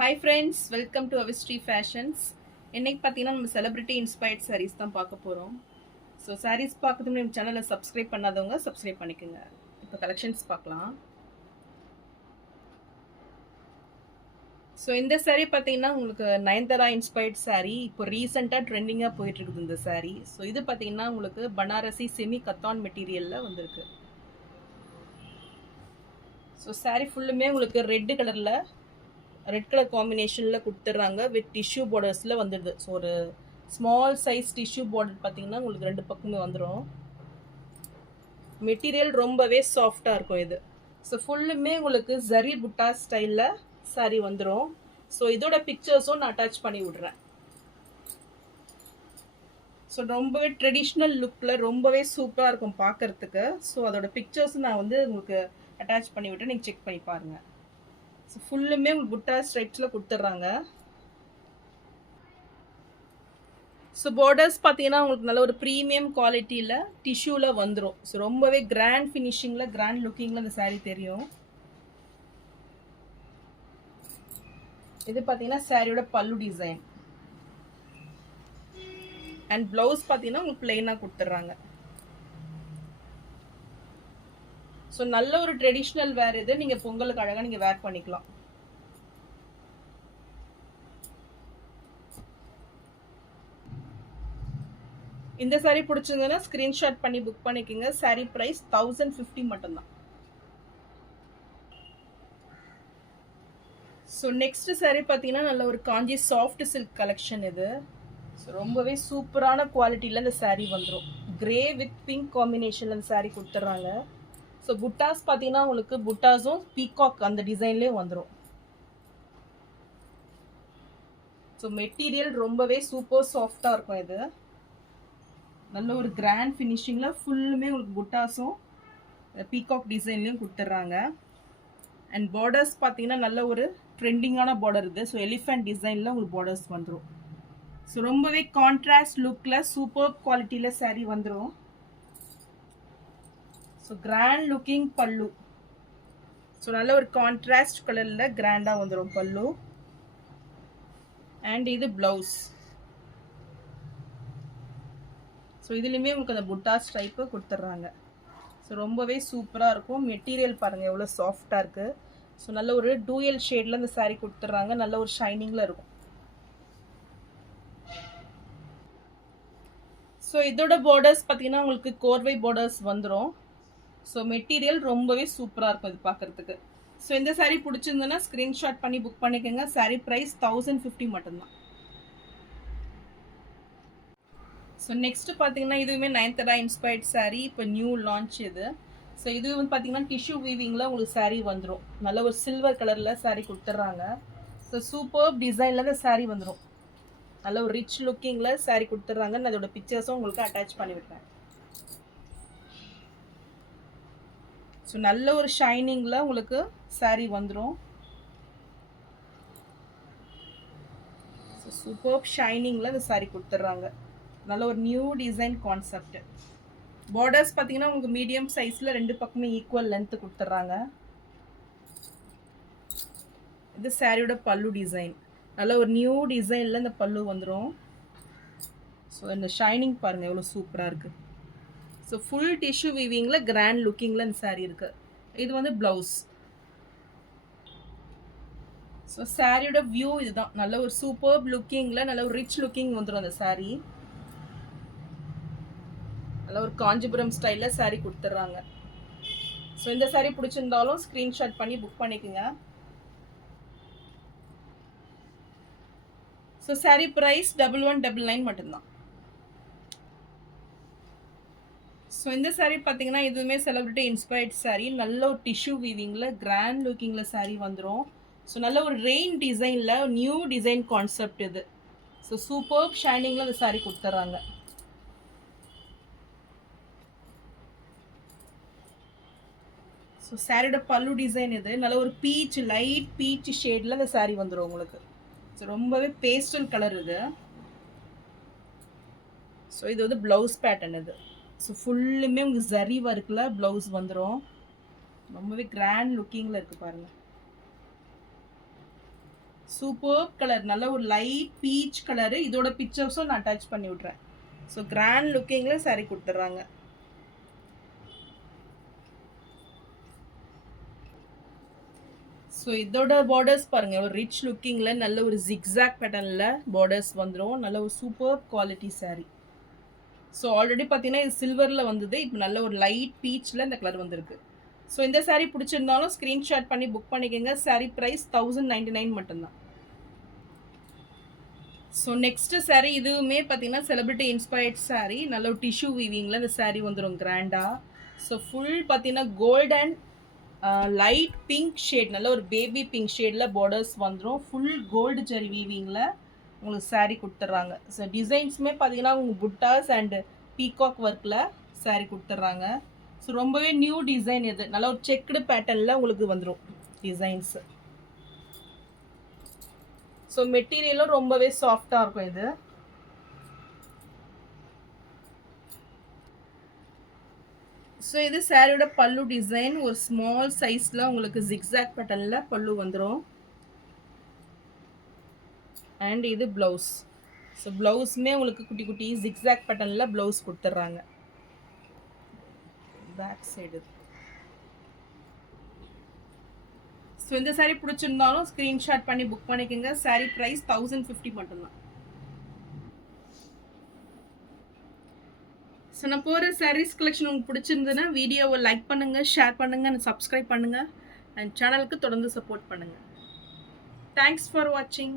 Hi friends, welcome to அவிஸ்ட்ரி fashions. இன்னைக்கு பார்த்தீங்கன்னா நம்ம செலிபிரிட்டி இன்ஸ்பயர்ட் சாரீஸ் தான் பார்க்க போகிறோம். ஸோ சாரீஸ் பார்க்கறதுக்கு நம்ம சேனலை சப்ஸ்கிரைப் பண்ணாதவங்க சப்ஸ்கிரைப் பண்ணிக்கோங்க. இப்போ கலெக்ஷன்ஸ் பார்க்கலாம். ஸோ இந்த சாரீ பார்த்தீங்கன்னா உங்களுக்கு நயன்தாரா இன்ஸ்பயர்ட் சாரீ. இப்போ ரீசெண்டாக ட்ரெண்டிங்காக போயிட்டு இருக்குது இந்த சாரீ. ஸோ இது பார்த்தீங்கன்னா உங்களுக்கு பனாரசி செமி கத்தான் மெட்டீரியலில் வந்திருக்கு. ஸோ சாரீ ஃபுல்லுமே உங்களுக்கு ரெட் கலர் காம்பினேஷனில் கொடுத்துட்றாங்க. வித் டிஷ்யூ பார்டர்ஸில் வந்துடுது. ஸோ ஒரு ஸ்மால் சைஸ் டிஷ்யூ பார்டர் பார்த்தீங்கன்னா உங்களுக்கு ரெண்டு பக்கமே வந்துடும். மெட்டீரியல் ரொம்பவே சாஃப்டாக இருக்கும் இது. ஸோ ஃபுல்லுமே உங்களுக்கு ஜரி புட்டா ஸ்டைலில் சாரீ வந்துடும். ஸோ இதோட பிக்சர்ஸும் நான் அட்டாச் பண்ணி விட்றேன். ஸோ ரொம்பவே ட்ரெடிஷ்னல் லுக்கில் ரொம்பவே சூப்பராக இருக்கும் பார்க்குறதுக்கு. ஸோ அதோட பிக்சர்ஸும் நான் வந்து உங்களுக்கு அட்டாச் பண்ணி விட்டு நீங்கள் செக் பண்ணி பாருங்கள். ஸோ ஃபுல்லுமே உங்களுக்கு புட்டா ஸ்ட்ரைப்ஸில் கொடுத்துட்றாங்க. ஸோ பார்டர்ஸ் பார்த்தீங்கன்னா உங்களுக்கு நல்ல ஒரு ப்ரீமியம் குவாலிட்டியில் டிஷ்யூவில் வந்துடும். ஸோ ரொம்பவே கிராண்ட் ஃபினிஷிங்கில் கிராண்ட் லுக்கிங்கில் இந்த சாரீ தெரியும். இது பார்த்தீங்கன்னா சாரியோட பல்லு டிசைன் அண்ட் ப்ளவுஸ் பார்த்தீங்கன்னா உங்களுக்கு பிளெயினாக கொடுத்துட்றாங்க. ஸோ நல்ல ஒரு ட்ரெடிஷ்னல் வேர் இது. நீங்கள் பொங்கலுக்கு அழகாக நீங்கள் வேர் பண்ணிக்கலாம். இந்த சாரீ பிடிச்சிருந்ததுன்னா ஸ்க்ரீன்ஷாட் பண்ணி புக் பண்ணிக்கோங்க. சாரீ ப்ரைஸ் 1050 மட்டும்தான். ஸோ நெக்ஸ்ட் சாரீ பார்த்தீங்கன்னா நல்ல ஒரு காஞ்சி சாஃப்ட் சில்க் கலெக்ஷன் இது. ஸோ ரொம்பவே சூப்பரான குவாலிட்டியில் இந்த சாரீ வந்துடும். கிரே வித் பிங்க் காம்பினேஷனில் இந்த சாரீ கொடுத்துட்றாங்க. ஸோ புட்டாஸ் பார்த்தீங்கன்னா உங்களுக்கு புட்டாஸும் பீகாக் அந்த டிசைன்லேயே வந்துடும். ஸோ மெட்டீரியல் ரொம்பவே சூப்பர் சாஃப்டாக இருக்கும் இது. நல்ல ஒரு கிராண்ட் ஃபினிஷிங்கில் ஃபுல்லுமே உங்களுக்கு புட்டாஸும் பீகாக் டிசைன்லேயும் கொடுத்துட்றாங்க. அண்ட் பார்டர்ஸ் பார்த்தீங்கன்னா நல்ல ஒரு ட்ரெண்டிங்கான பார்டர் இது. ஸோ எலிஃபென்ட் டிசைனில் உங்களுக்கு பார்டர்ஸ் வந்துடும். ஸோ ரொம்பவே கான்ட்ராஸ்ட் லுக்கில் சூப்பர் குவாலிட்டியில் சாரீ வந்துடும். ஸோ கிராண்ட் லுக்கிங் பல்லு. ஸோ நல்ல ஒரு கான்ட்ராஸ்ட் கலரில் கிராண்டாக வந்துடும் பல்லு. அண்ட் இது ப்ளவுஸ். ஸோ இதுலேயுமே உங்களுக்கு அந்த புட்டா ஸ்ட்ரைப்பு கொடுத்துட்றாங்க. ஸோ ரொம்பவே சூப்பராக இருக்கும். மெட்டீரியல் பாருங்கள் எவ்வளோ சாஃப்டாக இருக்குது. ஸோ நல்ல ஒரு டூயல் ஷேடில் இந்த சாரீ கொடுத்துட்றாங்க. நல்ல ஒரு ஷைனிங்கில் இருக்கும். ஸோ இதோட பார்டர்ஸ் பார்த்தீங்கன்னா உங்களுக்கு கோர்வை பார்டர்ஸ் வந்துடும். ஸோ மெட்டீரியல் ரொம்பவே சூப்பராக இருக்கும் இது பார்க்குறதுக்கு. ஸோ இந்த சாரீ பிடிச்சிருந்ததுன்னா ஸ்க்ரீன்ஷாட் பண்ணி புக் பண்ணிக்கோங்க. சாரீ ப்ரைஸ் 1050 மட்டும்தான். ஸோ நெக்ஸ்ட்டு பார்த்தீங்கன்னா இதுவுமே நயன்தாரா இன்ஸ்பயர்ட் சாரீ. இப்போ நியூ லான்ச் இது. ஸோ இது வந்து பார்த்தீங்கன்னா டிஷ்யூ வீவிங்கில் உங்களுக்கு சாரீ வந்துடும். நல்ல ஒரு சில்வர் கலரில் சாரீ கொடுத்துட்றாங்க. ஸோ சூப்பர் டிசைனில் இந்த சாரீ வந்துடும். நல்ல ஒரு ரிச் லுக்கிங்கில் சாரீ கொடுத்துட்றாங்க. நான் அதோட பிக்சர்ஸும் உங்களுக்கு அட்டாச் பண்ணி விடுறேன். ஸோ நல்ல ஒரு ஷைனிங்கில் உங்களுக்கு சாரீ வந்துடும். ஸோ சூப்பர் ஷைனிங்கில் இந்த சாரீ கொடுத்துட்றாங்க. நல்ல ஒரு நியூ டிசைன் கான்செப்ட். பார்டர்ஸ் பார்த்தீங்கன்னா உங்களுக்கு மீடியம் சைஸில் ரெண்டு பக்கமே ஈக்குவல் லென்த்து கொடுத்துட்றாங்க. இது சாரியோட பல்லு டிசைன். நல்ல ஒரு நியூ டிசைனில் இந்த பல்லு வந்துடும். ஸோ இந்த ஷைனிங் பாருங்கள் எவ்வளோ சூப்பராக இருக்குது. ஸோ ஃபுல் டிஷ்யூ வீவிங்கில் கிராண்ட் லுக்கிங்கில் இந்த சாரீ இருக்குது. இது வந்து ப்ளவுஸ். ஸோ சாரியோட வியூ இதுதான். நல்ல ஒரு சூப்பர் லுக்கிங்கில் நல்ல ஒரு ரிச் லுக்கிங் வந்துடும் அந்த சாரீ. நல்ல ஒரு காஞ்சிபுரம் ஸ்டைலில் சாரீ கொடுத்துட்றாங்க. ஸோ இந்த சாரீ பிடிச்சிருந்தாலும் ஸ்க்ரீன்ஷாட் பண்ணி புக் பண்ணிக்கோங்க. ஸோ சாரீ ப்ரைஸ் 1199 மட்டும்தான். ஸோ இந்த சாரீ பார்த்தீங்கன்னா இதுவுமே செலிபிரிட்டி இன்ஸ்பயர்ட் சாரீ. நல்ல ஒரு டிஷ்யூ வீவிங்கில் கிராண்ட் லுக்கிங்கில் சாரீ வந்துடும். ஸோ நல்ல ஒரு ரெயின் டிசைனில் நியூ டிசைன் கான்செப்ட் இது. ஸோ சூப்பர் ஷைனிங்கில் இந்த சாரீ கொடுத்துட்றாங்க. ஸோ சாரியோட பல்லு டிசைன் இது. நல்ல ஒரு பீச் லைட் பீச் ஷேடில் இந்த சாரீ வந்துடும் உங்களுக்கு. ஸோ ரொம்பவே பேஸ்டல் கலர் இது. ஸோ இது வந்து ப்ளவுஸ் பேட்டர்ன் இது. ஸோ ஃபுல்லுமே உங்களுக்கு ஜரி ஒர்க்கில் ப்ளவுஸ் வந்துடும். ரொம்பவே கிராண்ட் லுக்கிங்கில் இருக்குது பாருங்கள். சூப்பர் கலர், நல்ல ஒரு லைட் பீச் கலரு. இதோட பிக்சர்ஸும் நான் அட்டாச் பண்ணி விட்றேன். ஸோ கிராண்ட் லுக்கிங்கில் saree கொடுத்துட்றாங்க. ஸோ இதோட பார்டர்ஸ் பாருங்கள், ஒரு ரிச் லுக்கிங்கில் நல்ல ஒரு ஜிக்ஸாக் பேட்டர்னில் பார்டர்ஸ் வந்துடும். நல்ல ஒரு super quality saree. So already பார்த்தீங்கன்னா இது சில்வரில் வந்தது, இப்போ நல்ல ஒரு லைட் பீச்சில் இந்த கலர் வந்திருக்கு. ஸோ இந்த saree பிடிச்சிருந்தாலும் ஸ்க்ரீன்ஷாட் பண்ணி புக் பண்ணிக்கோங்க. saree ப்ரைஸ் 1099 மட்டும்தான். ஸோ நெக்ஸ்ட்டு saree இதுவுமே பார்த்தீங்கன்னா செலிபிரிட்டி இன்ஸ்பயர்ட் saree. நல்ல ஒரு டிஷ்யூ வீவிங்கில் இந்த saree வந்துடும் கிராண்டாக. ஸோ ஃபுல் பார்த்தீங்கன்னா gold and light pink shade, நல்ல ஒரு பேபி பிங்க் ஷேடில் பார்டர்ஸ் வந்துடும். ஃபுல் கோல்டு ஜெரி வீவிங்கில் உங்களுக்கு saree கொடுத்துட்றாங்க. ஸோ டிசைன்ஸுமே பார்த்தீங்கன்னா உங்களுக்கு புட்டாஸ் அண்டு பீகாக் ஒர்க்கில் saree கொடுத்துட்றாங்க. ஸோ ரொம்பவே நியூ டிசைன் இது. நல்ல ஒரு செக்குடு பேட்டர்னில் உங்களுக்கு வந்துடும் டிசைன்ஸு. ஸோ மெட்டீரியலும் ரொம்பவே சாஃப்டாக இருக்கும் இது. ஸோ இது சாரியோட பல்லு டிசைன். ஒரு ஸ்மால் சைஸில் உங்களுக்கு ஜிக்ஸாக் பேட்டர்னில் பல்லு வந்துடும். அண்ட் இது ப்ளவுஸ். ஸோ ப்ளவுஸுமே உங்களுக்கு குட்டி குட்டி ஜிக்ஸாக் பேட்டர்னில் ப்ளவுஸ் கொடுத்துட்றாங்க. Back side. ஸோ இந்த saree பிடிச்சிருந்தாலும் ஸ்க்ரீன்ஷாட் பண்ணி புக் பண்ணிக்கோங்க. saree ப்ரைஸ் 1050 மட்டும்தான். ஸோ நான் போகிற sarees கலெக்ஷன் உங்களுக்கு பிடிச்சிருந்ததுன்னா வீடியோவை லைக் பண்ணுங்கள், ஷேர் பண்ணுங்கள், அண்ட் சப்ஸ்கிரைப் பண்ணுங்கள், அண்ட் சேனலுக்கு தொடர்ந்து சப்போர்ட் பண்ணுங்கள். தேங்க்ஸ் ஃபார் வாட்சிங்.